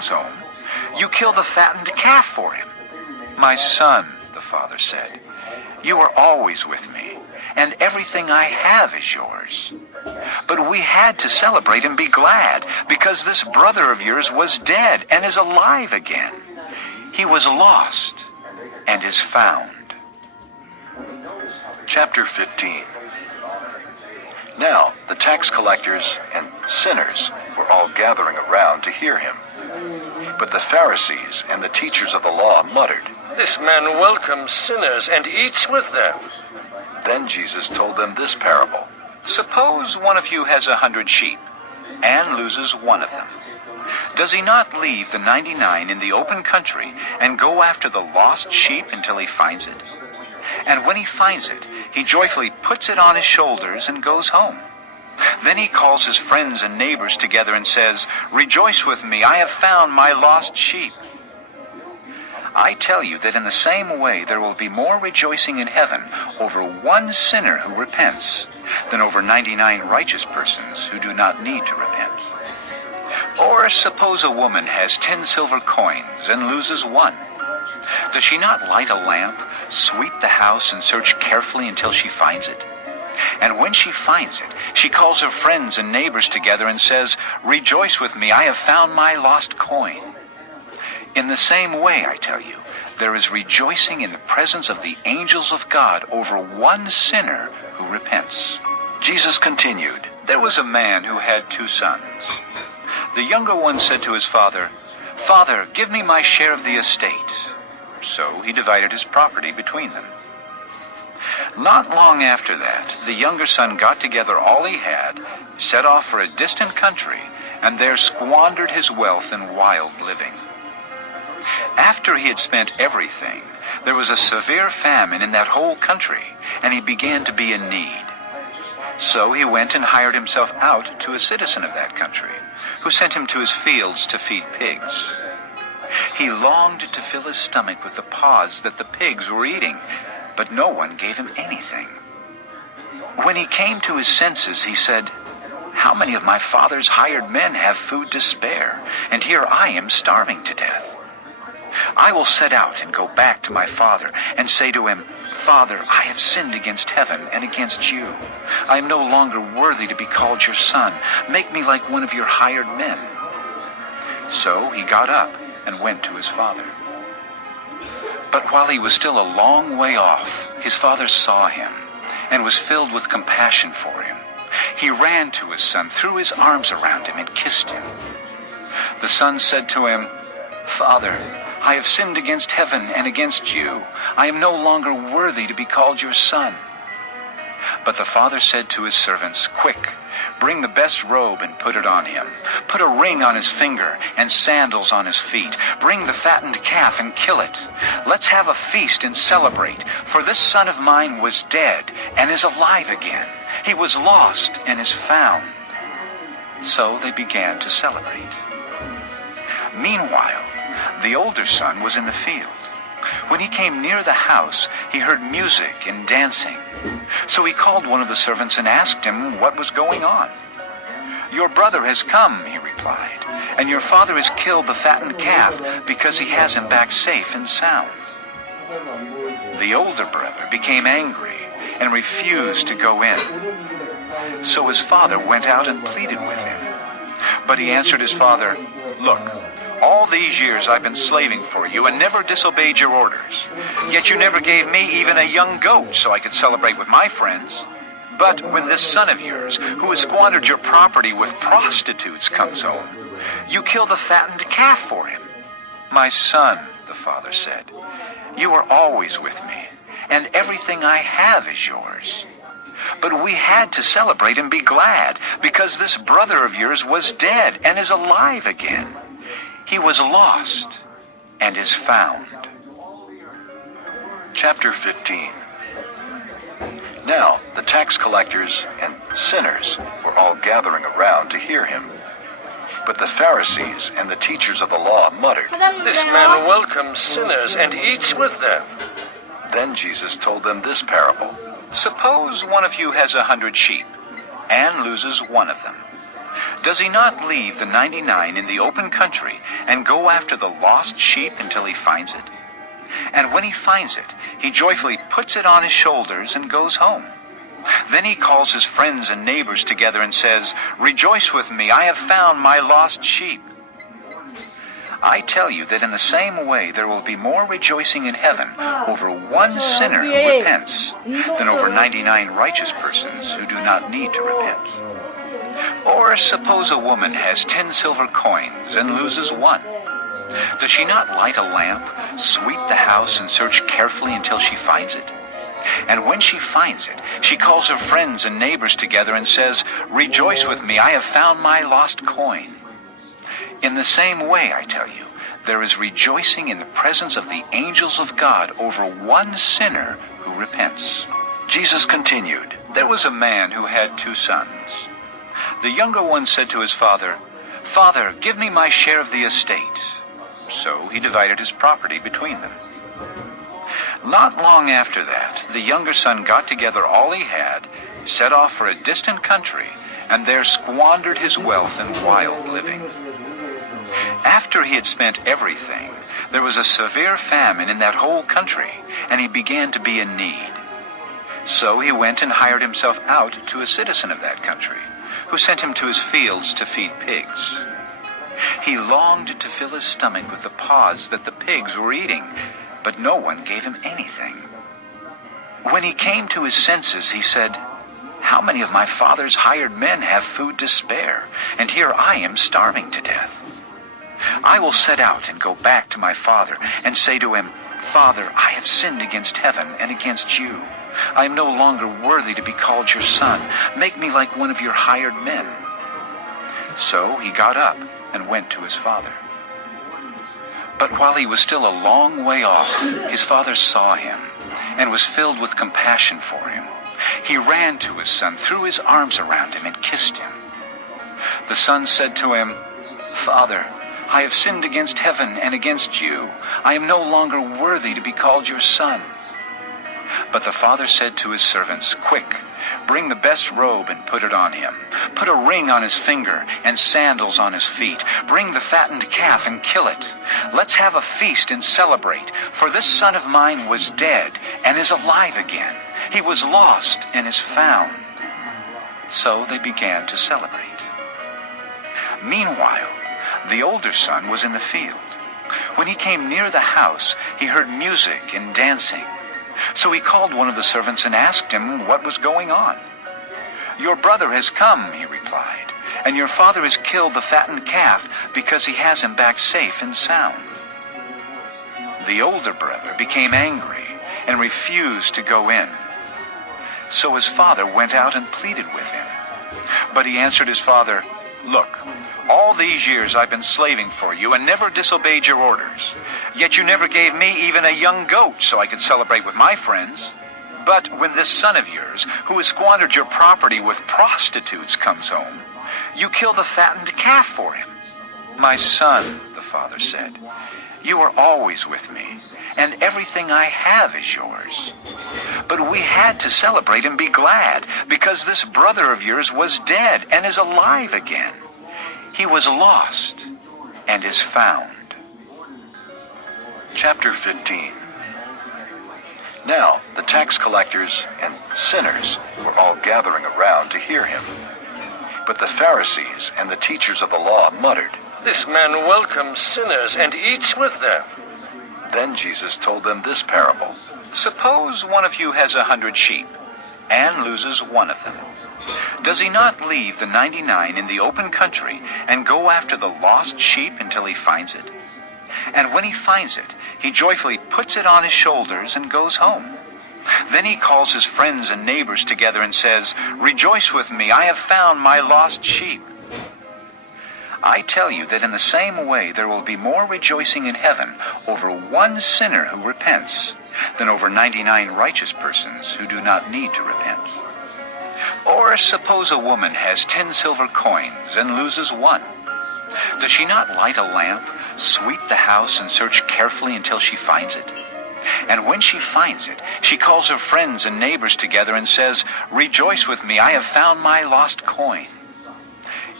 comes home, you kill the fattened calf for him. My son, the father said, you are always with me, and everything I have is yours. But we had to celebrate and be glad, because this brother of yours was dead and is alive again. He was lost and is found. Chapter 15. Now the tax collectors and sinners were all gathering around to hear him. But the Pharisees and the teachers of the law muttered. This man welcomes sinners and eats with them. Then Jesus told them this parable. Suppose one of you has 100 sheep and loses one of them. Does he not leave the 99 in the open country and go after the lost sheep until he finds it? And when he finds it, he joyfully puts it on his shoulders and goes home. Then he calls his friends and neighbors together and says, "Rejoice with me, I have found my lost sheep." I tell you that in the same way there will be more rejoicing in heaven over one sinner who repents than over 99 righteous persons who do not need to repent. Or suppose a woman has 10 silver coins and loses one. Does she not light a lamp, sweep the house, and search carefully until she finds it? And when she finds it, she calls her friends and neighbors together and says, "Rejoice with me, I have found my lost coin." In the same way, I tell you, there is rejoicing in the presence of the angels of God over one sinner who repents. Jesus continued. There was a man who had 2 sons. The younger one said to his father, "Father, give me my share of the estate." So he divided his property between them. Not long after that, the younger son got together all he had, set off for a distant country, and there squandered his wealth in wild living. After he had spent everything, there was a severe famine in that whole country, and he began to be in need. So he went and hired himself out to a citizen of that country, who sent him to his fields to feed pigs. He longed to fill his stomach with the pods that the pigs were eating, but no one gave him anything. When he came to his senses, he said, "How many of my father's hired men have food to spare, and here I am starving to death? I will set out and go back to my father and say to him, 'Father, I have sinned against heaven and against you. I am no longer worthy to be called your son. Make me like one of your hired men.' So he got up and went to his father. But while he was still a long way off, his father saw him and was filled with compassion for him. He ran to his son, threw his arms around him, and kissed him. The son said to him, 'Father, I have sinned against heaven and against you. I am no longer worthy to be called your son.' But the father said to his servants, 'Quick, bring the best robe and put it on him. Put a ring on his finger and sandals on his feet. Bring the fattened calf and kill it. Let's have a feast and celebrate, for this son of mine was dead and is alive again. He was lost and is found.' So they began to celebrate. Meanwhile, the older son was in the field. When he came near the house, he heard music and dancing. So he called one of the servants and asked him what was going on. 'Your brother has come,' he replied, 'and your father has killed the fattened calf because he has him back safe and sound.' The older brother became angry and refused to go in. So his father went out and pleaded with him. But he answered his father, 'Look, all these years I've been slaving for you and never disobeyed your orders. Yet you never gave me even a young goat so I could celebrate with my friends. But when this son of yours, who has squandered your property with prostitutes, comes home, you kill the fattened calf for him.' 'My son,' the father said, 'you are always with me, and everything I have is yours. But we had to celebrate and be glad, because this brother of yours was dead and is alive again. He was lost and is found.'" Chapter 15. Now the tax collectors and sinners were all gathering around to hear him. But the Pharisees and the teachers of the law muttered. This man welcomes sinners and eats with them. Then Jesus told them this parable. Suppose one of you has 100 sheep and loses one of them. Does he not leave the 99 in the open country and go after the lost sheep until he finds it? And when he finds it, he joyfully puts it on his shoulders and goes home. Then he calls his friends and neighbors together and says, "Rejoice with me, I have found my lost sheep." I tell you that in the same way there will be more rejoicing in heaven over one sinner who repents than over 99 righteous persons who do not need to repent. Or suppose a woman has 10 silver coins and loses one. Does she not light a lamp, sweep the house, and search carefully until she finds it? And when she finds it, she calls her friends and neighbors together and says, "Rejoice with me, I have found my lost coin." In the same way, I tell you, there is rejoicing in the presence of the angels of God over one sinner who repents. Jesus continued, There was a man who had 2 sons. The younger one said to his father, "Father, give me my share of the estate." So he divided his property between them. Not long after that, the younger son got together all he had, set off for a distant country, and there squandered his wealth in wild living. After he had spent everything, there was a severe famine in that whole country, and he began to be in need. So he went and hired himself out to a citizen of that country, who sent him to his fields to feed pigs. He longed to fill his stomach with the pods that the pigs were eating, but no one gave him anything. When he came to his senses, he said, "How many of my father's hired men have food to spare, and here I am starving to death? I will set out and go back to my father and say to him, 'Father, I have sinned against heaven and against you. I am no longer worthy to be called your son. Make me like one of your hired men.' So he got up and went to his father. But while he was still a long way off, his father saw him and was filled with compassion for him. He ran to his son, threw his arms around him, and kissed him. The son said to him, 'Father, I have sinned against heaven and against you. I am no longer worthy to be called your son.' But the father said to his servants, 'Quick, bring the best robe and put it on him. Put a ring on his finger and sandals on his feet. Bring the fattened calf and kill it. Let's have a feast and celebrate, for this son of mine was dead and is alive again. He was lost and is found.' So they began to celebrate. Meanwhile, the older son was in the field. When he came near the house, he heard music and dancing. So he called one of the servants and asked him what was going on. 'Your brother has come,' he replied, 'and your father has killed the fattened calf because he has him back safe and sound.' The older brother became angry and refused to go in. So his father went out and pleaded with him. But he answered his father, 'Look, all these years I've been slaving for you and never disobeyed your orders. Yet you never gave me even a young goat so I could celebrate with my friends. But when this son of yours, who has squandered your property with prostitutes, comes home, you kill the fattened calf for him.' 'My son,' the father said, 'you are always with me, and everything I have is yours. But we had to celebrate and be glad, because this brother of yours was dead and is alive again. He was lost and is found.'" Chapter 15. Now the tax collectors and sinners were all gathering around to hear him. But the Pharisees and the teachers of the law muttered. "This man welcomes sinners and eats with them." Then Jesus told them this parable. "Suppose one of you has 100 sheep and loses one of them. Does he not leave the 99 in the open country and go after the lost sheep until he finds it? And when he finds it, he joyfully puts it on his shoulders and goes home. Then he calls his friends and neighbors together and says, 'Rejoice with me, I have found my lost sheep.' I tell you that in the same way there will be more rejoicing in heaven over one sinner who repents than over 99 righteous persons who do not need to repent. Or suppose a woman has 10 silver coins and loses one. Does she not light a lamp, sweep the house, and search carefully until she finds it? And when she finds it, she calls her friends and neighbors together and says, 'Rejoice with me, I have found my lost coin.'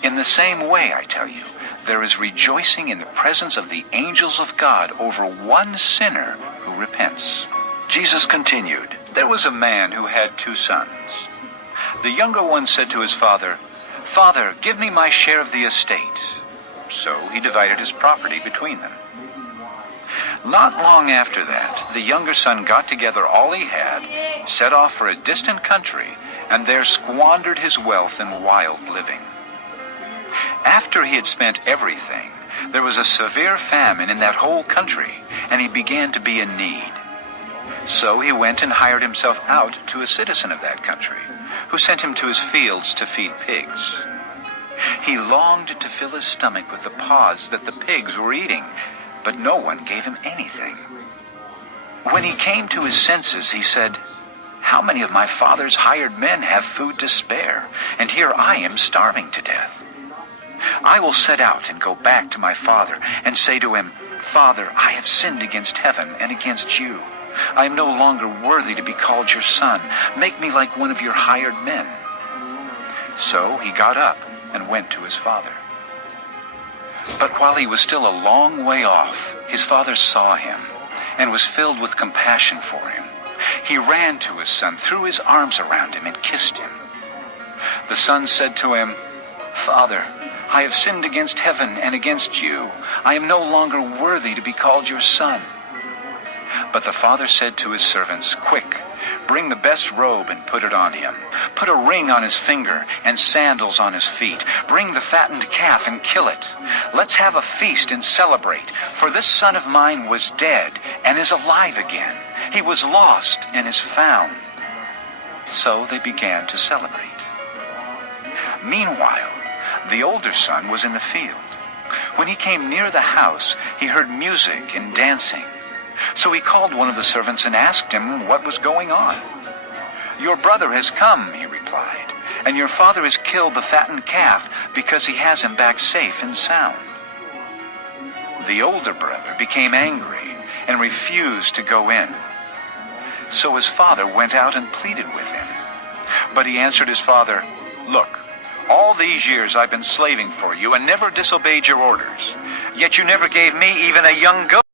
In the same way, I tell you, there is rejoicing in the presence of the angels of God over one sinner who repents." Jesus continued, There was a man who had 2 sons. The younger one said to his father, "Father, give me my share of the estate." So he divided his property between them. Not long after that, the younger son got together all he had, set off for a distant country, and there squandered his wealth in wild living. After he had spent everything, there was a severe famine in that whole country, and he began to be in need. So he went and hired himself out to a citizen of that country, who sent him to his fields to feed pigs. He longed to fill his stomach with the pods that the pigs were eating, but no one gave him anything. When he came to his senses, he said, "How many of my father's hired men have food to spare, and here I am starving to death? I will set out and go back to my father and say to him, 'Father, I have sinned against heaven and against you. I am no longer worthy to be called your son. Make me like one of your hired men.' So he got up and went to his father. But while he was still a long way off, his father saw him and was filled with compassion for him. He ran to his son, threw his arms around him, and kissed him. The son said to him, 'Father, I have sinned against heaven and against you. I am no longer worthy to be called your son.' But the father said to his servants, 'Quick, bring the best robe and put it on him. Put a ring on his finger and sandals on his feet. Bring the fattened calf and kill it. Let's have a feast and celebrate, for this son of mine was dead and is alive again. He was lost and is found.' So they began to celebrate. Meanwhile, the older son was in the field. When he came near the house, he heard music and dancing. So he called one of the servants and asked him what was going on. 'Your brother has come,' he replied, 'and your father has killed the fattened calf because he has him back safe and sound.' The older brother became angry and refused to go in. So his father went out and pleaded with him. But he answered his father, 'Look, all these years I've been slaving for you and never disobeyed your orders. Yet you never gave me even a young goat